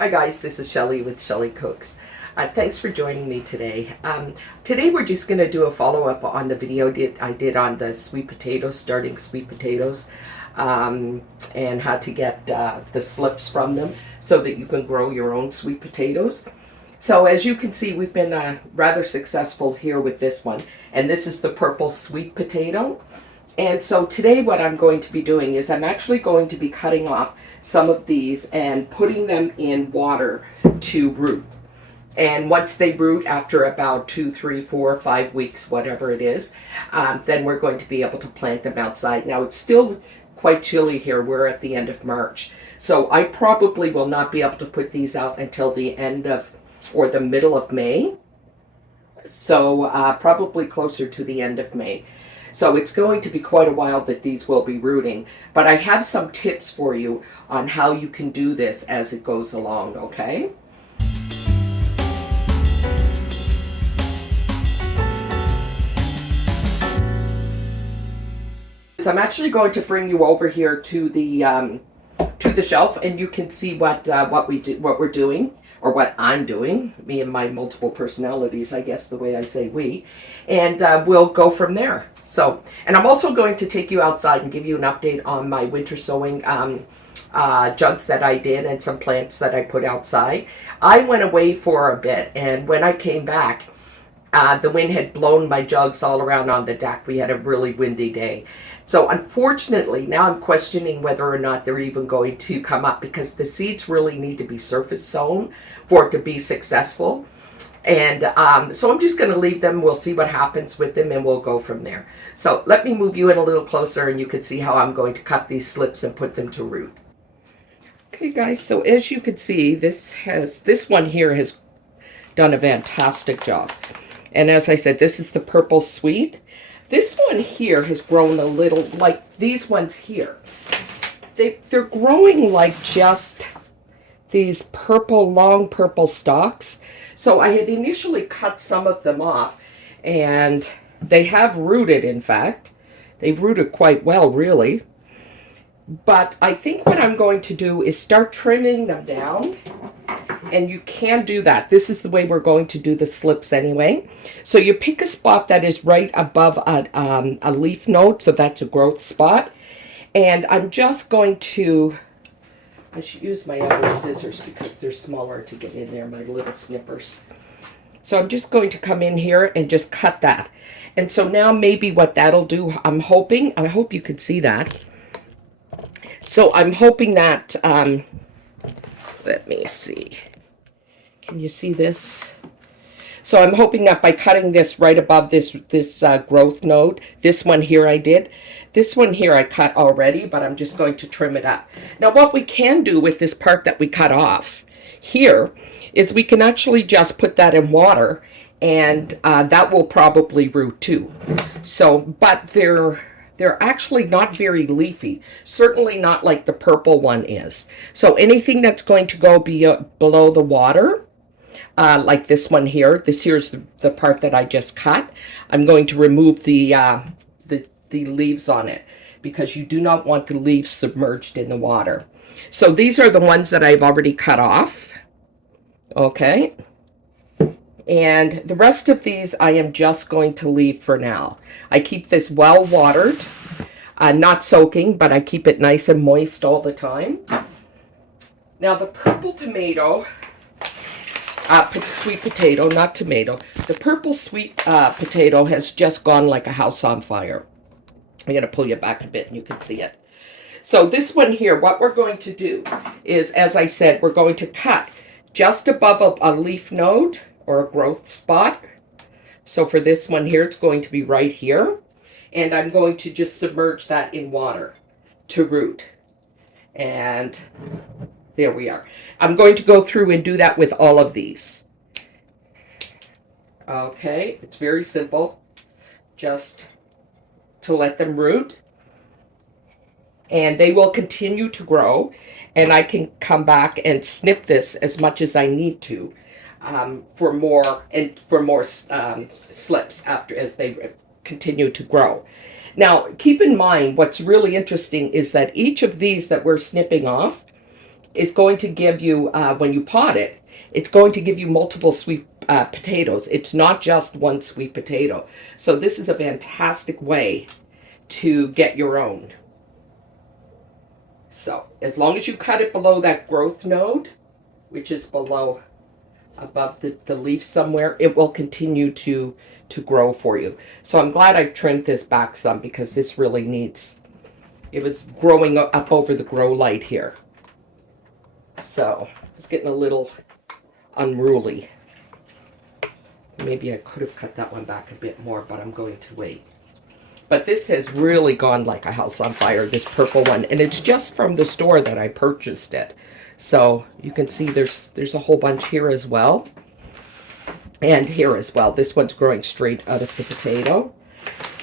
Hi guys, this is Shelly with Shelly Cooks. Thanks for joining me today. Today we're just going to do a follow-up on the video I did on the sweet potatoes, starting sweet potatoes, and how to get the slips from them so that you can grow your own sweet potatoes. So as you can see, we've been rather successful here with this one, and this is the purple sweet potato. And so today what I'm going to be doing is I'm actually going to be cutting off some of these and putting them in water to root. And once they root after about 2, 3, 4, 5 weeks, whatever it is, then we're going to be able to plant them outside. Now it's still quite chilly here. We're at the end of March. So I probably will not be able to put these out until the end of or the middle of May. So probably closer to the end of May. So it's going to be quite a while that these will be rooting, but I have some tips for you on how you can do this as it goes along, okay? So I'm actually going to bring you over here to the shelf, and you can see what we're doing, or what I'm doing, me and my multiple personalities, I guess the way I say we, and we'll go from there. So, and I'm also going to take you outside and give you an update on my winter sowing jugs that I did and some plants that I put outside. I went away for a bit, and when I came back, the wind had blown my jugs all around on the deck. We had a really windy day. So unfortunately, now I'm questioning whether or not they're even going to come up, because the seeds really need to be surface sown for it to be successful. And so I'm just going to leave them. We'll see what happens with them, and we'll go from there. So let me move you in a little closer, and you can see how I'm going to cut these slips and put them to root. Okay, guys, so as you can see, this one here has done a fantastic job. And as I said, this is the purple sweet. This one here has grown a little like these ones here. They're growing like just these purple, long purple stalks. So I had initially cut some of them off, and they have rooted, in fact. They've rooted quite well, really. But I think what I'm going to do is start trimming them down. And you can do that. This is the way we're going to do the slips anyway. So you pick a spot that is right above a leaf node, so that's a growth spot. And I'm just going to, I should use my other scissors because they're smaller to get in there, my little snippers. So I'm just going to come in here and just cut that. And so now maybe what that'll do, I hope you could see that. So I'm hoping that, let me see. Can you see this? So I'm hoping that by cutting this right above this growth node, this one here I did. This one here I cut already, but I'm just going to trim it up. Now what we can do with this part that we cut off here is we can actually just put that in water, and that will probably root too. So, but they're actually not very leafy, certainly not like the purple one is. So anything that's going to go below the water, like this one here, this here is the part that I just cut. I'm going to remove the leaves on it, because you do not want the leaves submerged in the water. So these are the ones that I've already cut off. Okay. And the rest of these I am just going to leave for now. I keep this well watered, not soaking, but I keep it nice and moist all the time. Now the purple tomato, sweet potato, not tomato. The purple sweet potato has just gone like a house on fire. I'm going to pull you back a bit and you can see it. So this one here, what we're going to do is, as I said, we're going to cut just above a leaf node or a growth spot. So for this one here, it's going to be right here. And I'm going to just submerge that in water to root. And there we are. I'm going to go through and do that with all of these. Okay, it's very simple. Just to let them root. And they will continue to grow. And I can come back and snip this as much as I need to. For more slips after, as they continue to grow. Now, keep in mind, what's really interesting is that each of these that we're snipping off is going to give you, when you pot it, it's going to give you multiple sweet potatoes. It's not just one sweet potato. So this is a fantastic way to get your own. So as long as you cut it below that growth node, which is below, above the leaf somewhere, it will continue to grow for you. So I'm glad I've trimmed this back some, because this really needs, it was growing up over the grow light here. So it's getting a little unruly. Maybe I could have cut that one back a bit more, but I'm going to wait. But this has really gone like a house on fire, this purple one. And it's just from the store that I purchased it. So you can see there's a whole bunch here as well. And here as well. This one's growing straight out of the potato.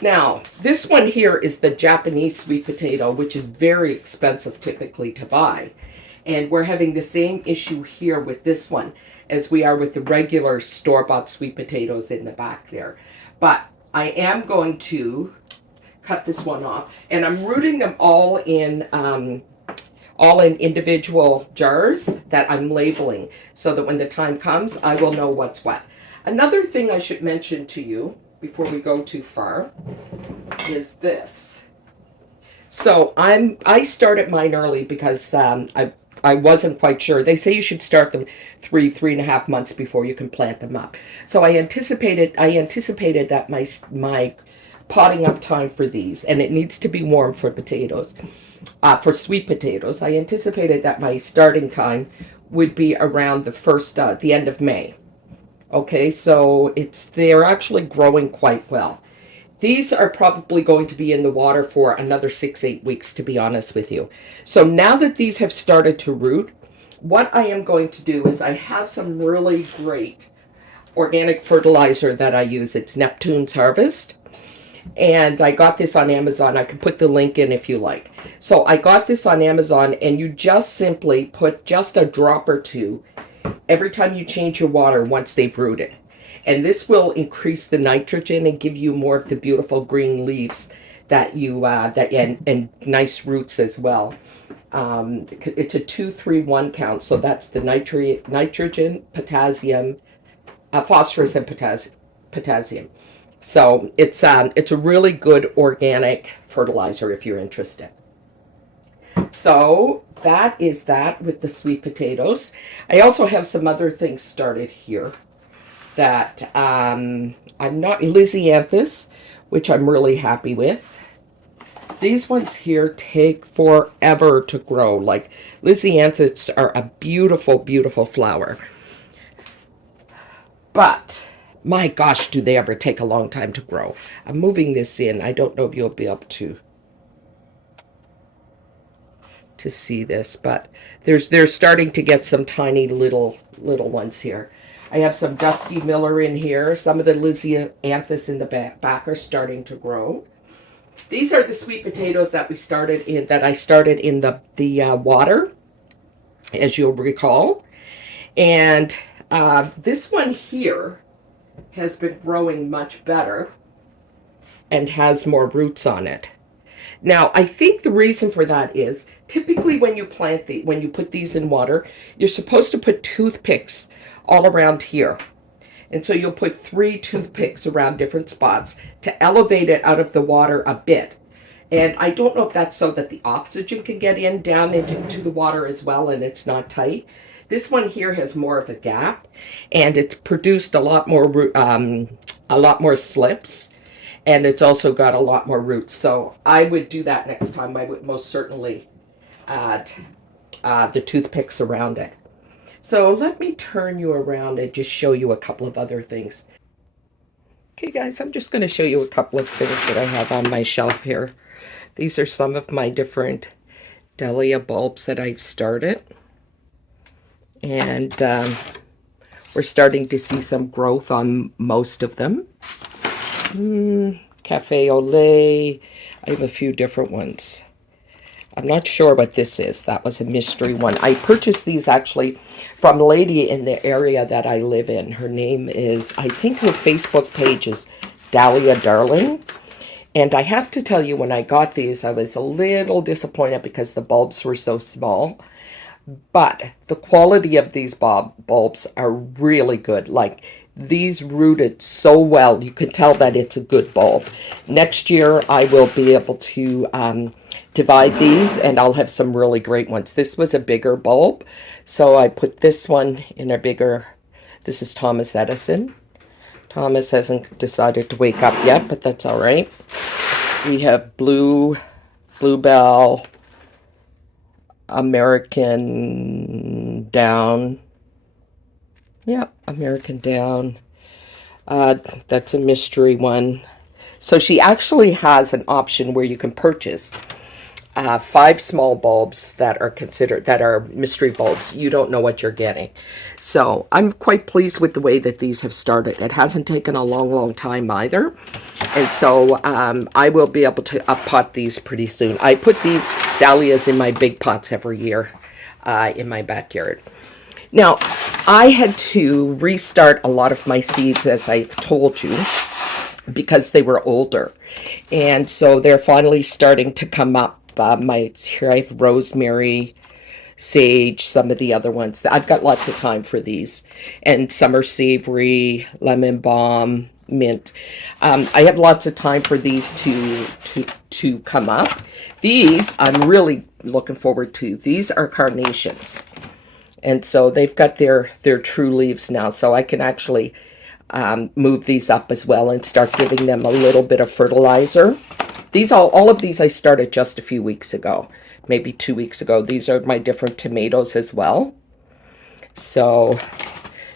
Now, this one here is the Japanese sweet potato, which is very expensive typically to buy. And we're having the same issue here with this one as we are with the regular store-bought sweet potatoes in the back there. But I am going to cut this one off, and I'm rooting them all in individual jars that I'm labeling, so that when the time comes, I will know what's what. Another thing I should mention to you before we go too far is this. So I started mine early because I wasn't quite sure. They say you should start them 3.5 months before you can plant them up. So I anticipated that my potting up time for these, and it needs to be warm for potatoes, for sweet potatoes. I anticipated that my starting time would be around the end of May. Okay, so they're actually growing quite well. These are probably going to be in the water for another 6-8 weeks, to be honest with you. So now that these have started to root, what I am going to do is I have some really great organic fertilizer that I use. It's Neptune's Harvest. And I got this on Amazon. I can put the link in if you like. So I got this on Amazon, and you just simply put just a drop or two every time you change your water once they've rooted. And this will increase the nitrogen and give you more of the beautiful green leaves that you and nice roots as well. It's a 2-3-1 count, so that's the nitrogen, potassium, phosphorus, and potassium. So it's a really good organic fertilizer if you're interested. So that is that with the sweet potatoes. I also have some other things started here that I'm not, Lysianthus, which I'm really happy with. These ones here take forever to grow. Like, Lysianthus are a beautiful, beautiful flower. But my gosh, do they ever take a long time to grow. I'm moving this in. I don't know if you'll be able to see this, but they're starting to get some tiny little ones here. I have some Dusty Miller in here. Some of the Lysianthus in the back are starting to grow. These are the sweet potatoes that I started in the water, as you'll recall. And this one here has been growing much better and has more roots on it. Now, I think the reason for that is typically when you put these in water, you're supposed to put toothpicks all around here. And so you'll put 3 toothpicks around different spots to elevate it out of the water a bit. And I don't know if that's so that the oxygen can get down into the water as well, and it's not tight. This one here has more of a gap, and it's produced a lot more slips, and it's also got a lot more roots. So I would do that next time. I would most certainly add the toothpicks around it. So let me turn you around and just show you a couple of other things. Okay, guys, I'm just going to show you a couple of things that I have on my shelf here. These are some of my different dahlia bulbs that I've started. And we're starting to see some growth on most of them. Cafe au lait. I have a few different ones. I'm not sure what this is. That was a mystery one. I purchased these actually from a lady in the area that I live in. Her name is, I think her Facebook page is Dahlia Darling. And I have to tell you, when I got these, I was a little disappointed because the bulbs were so small. but the quality of these bulbs are really good. Like, these rooted so well, you can tell that it's a good bulb. Next year, I will be able to divide these, and I'll have some really great ones. This was a bigger bulb, so I put this one in a bigger. This is Thomas Edison. Thomas hasn't decided to wake up yet, but that's all right. We have Bluebell, American Down. Yeah, American Down. That's a mystery one. So she actually has an option where you can purchase 5 small bulbs that are mystery bulbs. You don't know what you're getting. So I'm quite pleased with the way that these have started. It hasn't taken a long time either. And so I will be able to pot these pretty soon. I put these dahlias in my big pots every year in my backyard. Now, I had to restart a lot of my seeds, as I've told you, because they were older. And so they're finally starting to come up. Here I have rosemary, sage, some of the other ones. I've got lots of time for these. And summer savory, lemon balm, mint. I have lots of time for these to come up. These I'm really looking forward to. These are carnations. And so they've got their true leaves now. So I can actually move these up as well and start giving them a little bit of fertilizer. All of these I started just a few weeks ago, maybe 2 weeks ago. These are my different tomatoes as well. So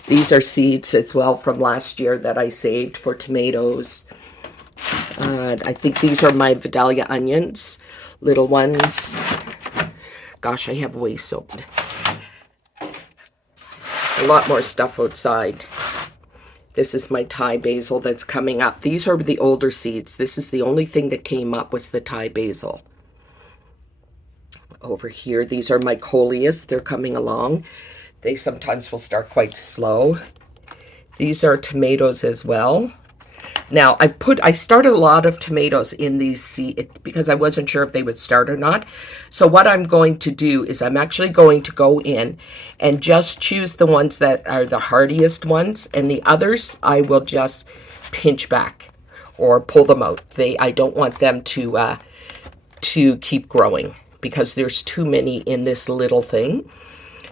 these are seeds as well from last year that I saved for tomatoes. I think these are my Vidalia onions, little ones. Gosh, I have way soaked. A lot more stuff outside. This is my Thai basil that's coming up. These are the older seeds. This is the only thing that came up was the Thai basil. Over here, these are my coleus. They're coming along. They sometimes will start quite slow. These are tomatoes as well. Now, I started a lot of tomatoes in these seeds because I wasn't sure if they would start or not. So what I'm going to do is I'm actually going to go in and just choose the ones that are the hardiest ones, and the others I will just pinch back or pull them out. I don't want them to keep growing because there's too many in this little thing.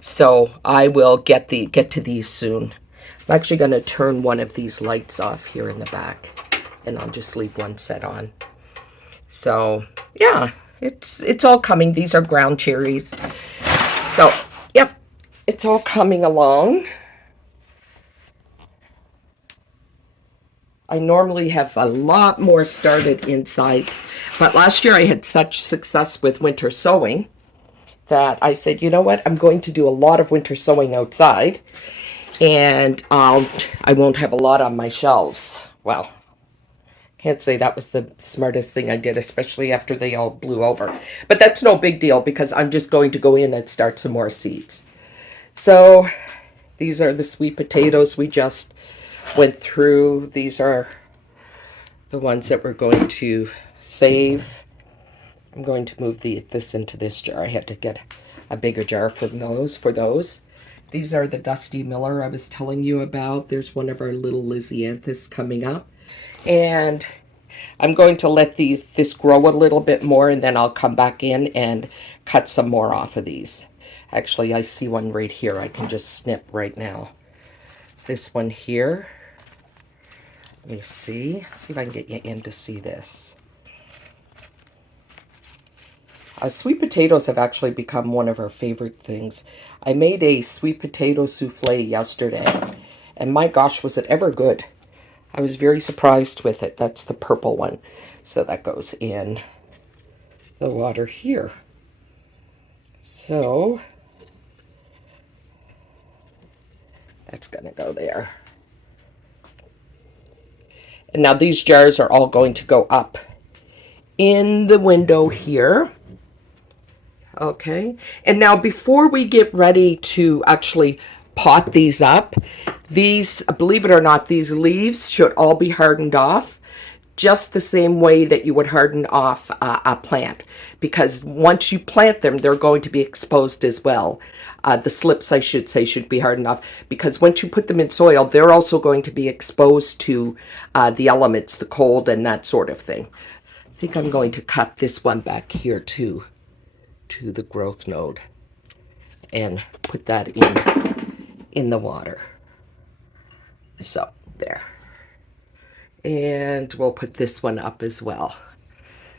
So I will get to these soon. I'm actually going to turn one of these lights off here in the back, and I'll just leave one set on. So yeah, it's all coming. These are ground cherries. So yep, it's all coming along. I normally have a lot more started inside, but last year I had such success with winter sowing that I said, you know what, I'm going to do a lot of winter sowing outside, and I won't have a lot on my shelves. Well, can't say that was the smartest thing I did, especially after they all blew over. But that's no big deal because I'm just going to go in and start some more seeds. So these are the sweet potatoes we just went through. These are the ones that we're going to save. I'm going to move this into this jar. I had to get a bigger jar for those. These are the Dusty Miller I was telling you about. There's one of our little Lysianthus coming up. And I'm going to let this grow a little bit more, and then I'll come back in and cut some more off of these. Actually, I see one right here I can just snip right now. This one here. Let me see if I can get you in to see this. Sweet potatoes have actually become one of our favorite things. I made a sweet potato souffle yesterday, and my gosh, was it ever good. I was very surprised with it. That's the purple one. So that goes in the water here. So that's going to go there. And now these jars are all going to go up in the window here. Okay, and now before we get ready to actually pot these up, believe it or not, these leaves should all be hardened off just the same way that you would harden off a plant, because once you plant them, they're going to be exposed as well. The slips, I should say, should be hardened off, because once you put them in soil, they're also going to be exposed to the elements, the cold and that sort of thing. I think I'm going to cut this one back here too, to the growth node, and put that in the water. So there. And we'll put this one up as well.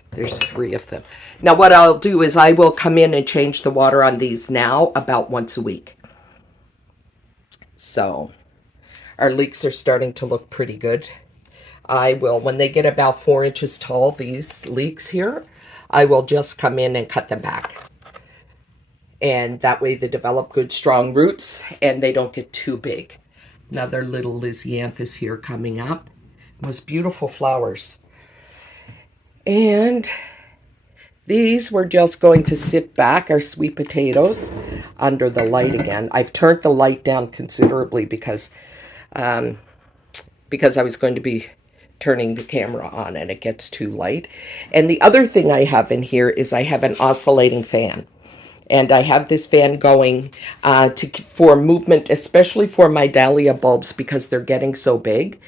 There's 3 of them. Now what I'll do is I will come in and change the water on these now about once a week. So our leeks are starting to look pretty good. I will, when they get about 4 inches tall, these leeks here, I will just come in and cut them back. And that way they develop good strong roots and they don't get too big. Another little Lysianthus here coming up. Most beautiful flowers. And these we're just going to sit back, our sweet potatoes, under the light again. I've turned the light down considerably because I was going to be turning the camera on and it gets too light. And the other thing I have in here is I have an oscillating fan. And I have this fan going for movement, especially for my dahlia bulbs, because they're getting so big,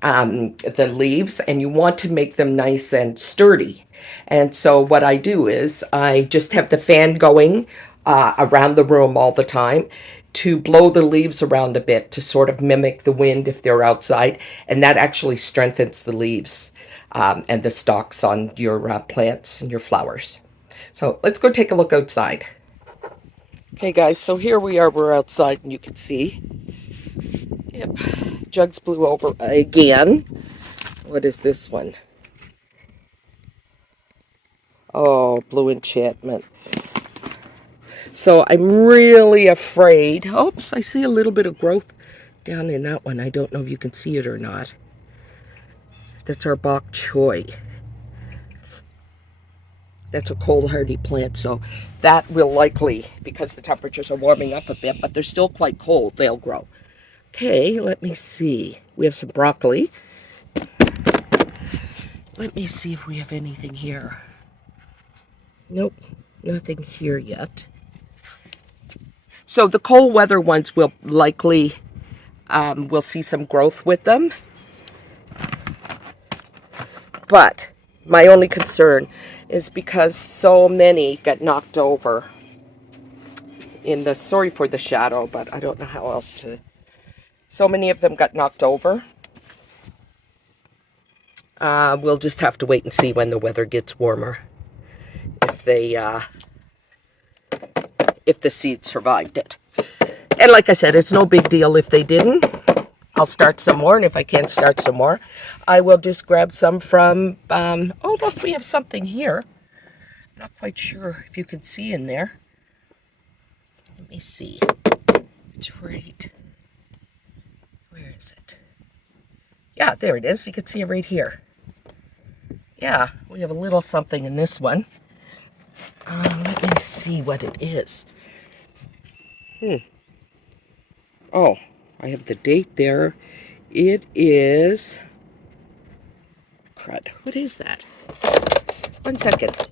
the leaves, and you want to make them nice and sturdy. And so what I do is I just have the fan going around the room all the time to blow the leaves around a bit to sort of mimic the wind if they're outside. And that actually strengthens the leaves and the stalks on your plants and your flowers. So let's go take a look outside. Okay guys, so here we are, we're outside and you can see, yep, jugs blew over again. What is this one? Oh, blue enchantment. So I'm really afraid, oops, I see a little bit of growth down in that one. I don't know if you can see it or not. That's our bok choy. That's a cold hardy plant, so that will likely, because the temperatures are warming up a bit, but they're still quite cold, they'll grow. Okay, let me see. We have some broccoli. Let me see if we have anything here. Nope, nothing here yet. So the cold weather ones will likely, we'll see some growth with them. But my only concern is because so many got knocked over in the, sorry for the shadow, but I don't know how else to, so many of them got knocked over. We'll just have to wait and see when the weather gets warmer, if the seed survived it. And like I said, it's no big deal if they didn't. I'll start some more, and if I can't start some more, I will just grab some from, oh, look, we have something here. I'm not quite sure if you can see in there. Let me see. It's right. Where is it? Yeah, there it is. You can see it right here. Yeah, we have a little something in this one. Let me see what it is. Oh, I have the date there. It is, crud, what is that? 1 second.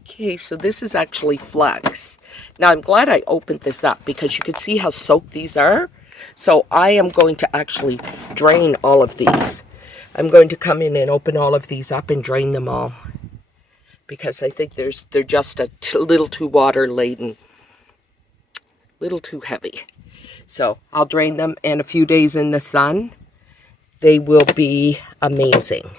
Okay, so this is actually flax. Now, I'm glad I opened this up because you can see how soaked these are. So I am going to actually drain all of these. I'm going to come in and open all of these up and drain them all, because I think they're just a little too water laden, little too heavy. So I'll drain them, and a few days in the sun, they will be amazing.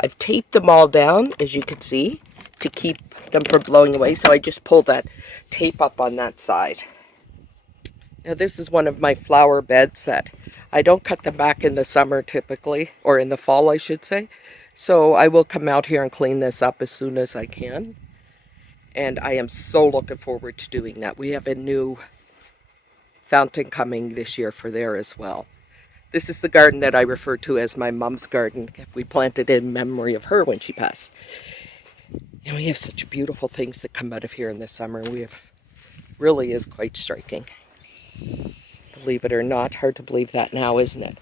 I've taped them all down, as you can see, to keep them from blowing away. So I just pull that tape up on that side. Now this is one of my flower beds that I don't cut them back in the summer typically, or in the fall I should say. So I will come out here and clean this up as soon as I can. And I am so looking forward to doing that. We have a new fountain coming this year for there as well. This is the garden that I refer to as my mom's garden. We planted it in memory of her when she passed. And we have such beautiful things that come out of here in the summer. We have, really is quite striking. Believe it or not, hard to believe that now, isn't it?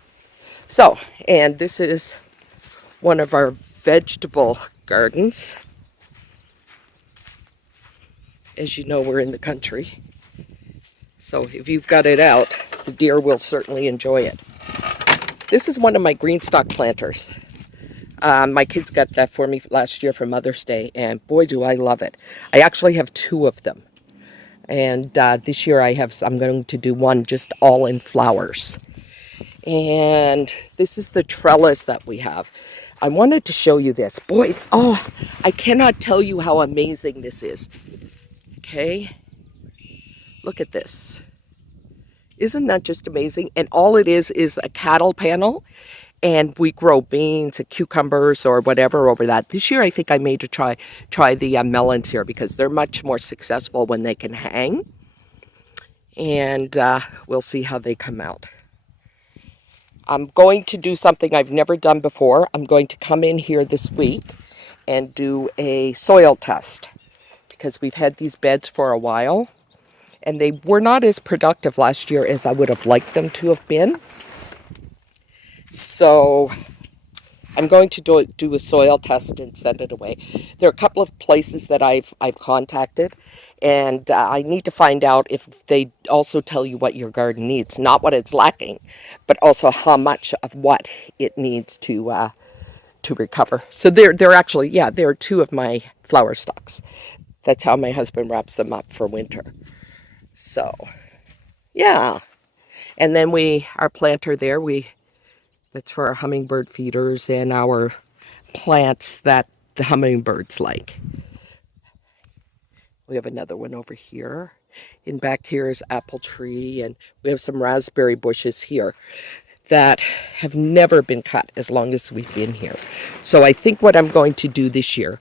So, and this is one of our vegetable gardens. As you know, we're in the country. So if you've got it out, the deer will certainly enjoy it. This is one of my green stock planters. My kids got that for me last year for Mother's Day, and boy, do I love it. I actually have 2 of them. And this year I'm going to do one just all in flowers. And this is the trellis that we have. I wanted to show you this. Boy, oh, I cannot tell you how amazing this is. Okay, look at this. Isn't that just amazing? And all it is a cattle panel, and we grow beans and cucumbers or whatever over that. This year I think I made to try the melons here because they're much more successful when they can hang. And we'll see how they come out. I'm going to do something I've never done before. I'm going to come in here this week and do a soil test because we've had these beds for a while and they were not as productive last year as I would have liked them to have been. So I'm going to do a soil test and send it away. There are a couple of places that I've contacted, and I need to find out if they also tell you what your garden needs, not what it's lacking, but also how much of what it needs to recover. So they're actually, yeah, they're 2 of my flower stalks. That's how my husband wraps them up for winter. So, yeah. And then our planter there, that's for our hummingbird feeders and our plants that the hummingbirds like. We have another one over here. In back here is apple tree, and we have some raspberry bushes here that have never been cut as long as we've been here. So I think what I'm going to do this year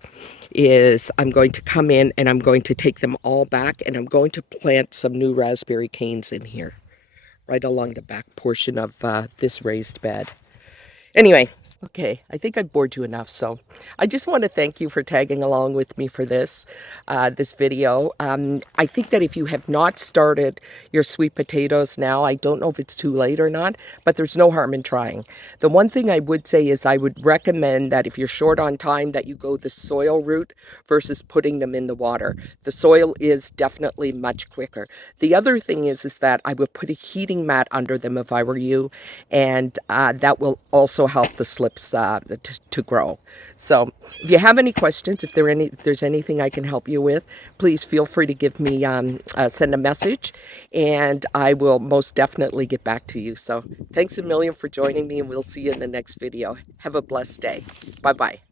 is I'm going to come in and I'm going to take them all back and I'm going to plant some new raspberry canes in here, right along the back portion of this raised bed. Anyway, okay, I think I bored you enough, so I just want to thank you for tagging along with me for this video. I think that if you have not started your sweet potatoes now, I don't know if it's too late or not, but there's no harm in trying. The one thing I would say is I would recommend that if you're short on time that you go the soil route versus putting them in the water. The soil is definitely much quicker. The other thing is that I would put a heating mat under them if I were you, and that will also help the slips to grow. So if you have any questions, if there's anything I can help you with, please feel free to give me send a message, and I will most definitely get back to you. So thanks a million for joining me, and we'll see you in the next video. Have a blessed day. Bye-bye.